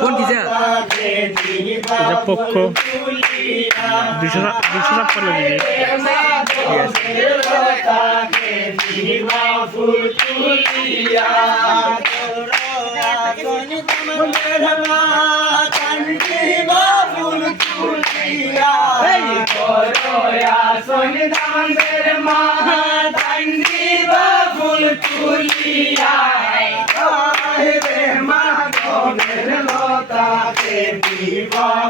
phone কিসে পক্ষ 256 GB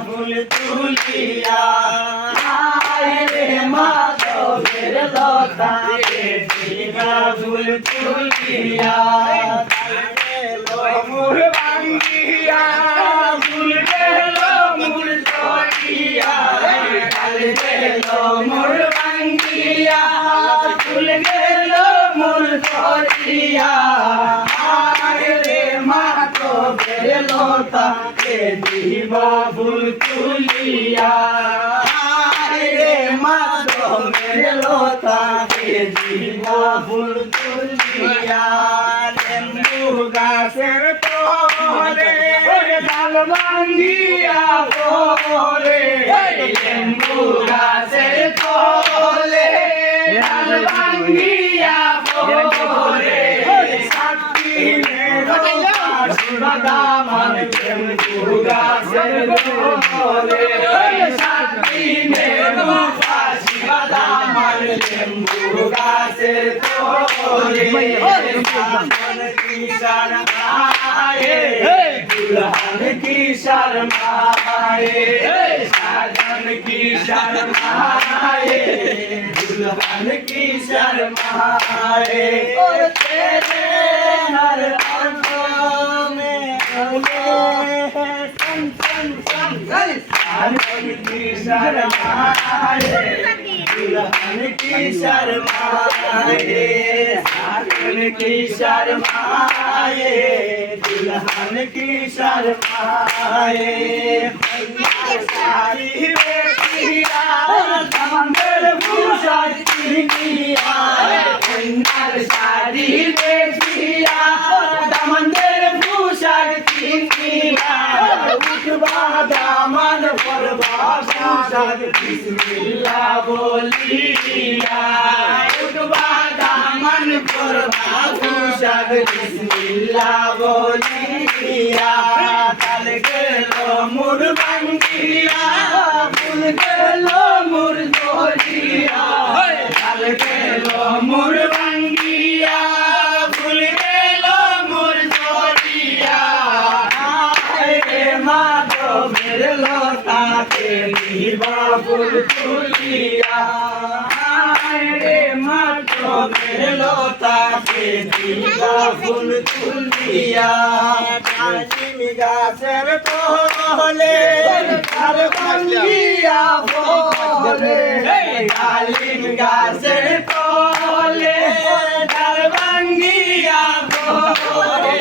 full তুলিয়া রে মাধবের লতাকে ফুল তুলিয়া মোর ভাঙ্গিয়া ফুল গেল মোর ধরিয়া মোর ভাঙ্গিয়া ফুল গেল মোর ধরিয়া রে মাধবের লতাকে ফুল তুলিয়া রে মাধবের লতাকে ফুল তুলিয়া লেম্বু গাছের তলে ডাল ভাঙ্গিয়া পড়ে লেম্বু গাছের তলে ডাল ভাঙ্গিয়া পড়ে দামান লেম্বু গাছের তলে দামান লেম্বু গাছের তলে কিসার মায়ে দুলহান কিসার মায়ে সাজন কিসার মায়ে দুলহান কিসার মায়ে তেরে हर आंखों में साजन की शर्माए दुल्हन की शर्माए साजन की शर्माए दुल्हन की शर्माए सारी बेटिया समंदर भूषा चिड़िया सारी बेटिया समंदर भूषा चिड़िया उठवा दामन पर भूषा बिस्मिल्लाह बोलिया उठवा दामन पर भूषा बिस्मिल्लाह बोलिया चल गेलो मोर बंगिया फूल गेलो मोर जोड़िया चल गेलो मोर बंगिया फूल गेलो मोर जोड़िया रे माधवेर लताके फूल तुलिया रे माधवेर लताके फूल तुलिया डालिम गाছের তলে ডাল ভাঙ্গিয়া পড়ে ডালিম গাছের তলে ডাল ভাঙ্গিয়া পড়ে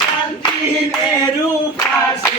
শান্তি মেরু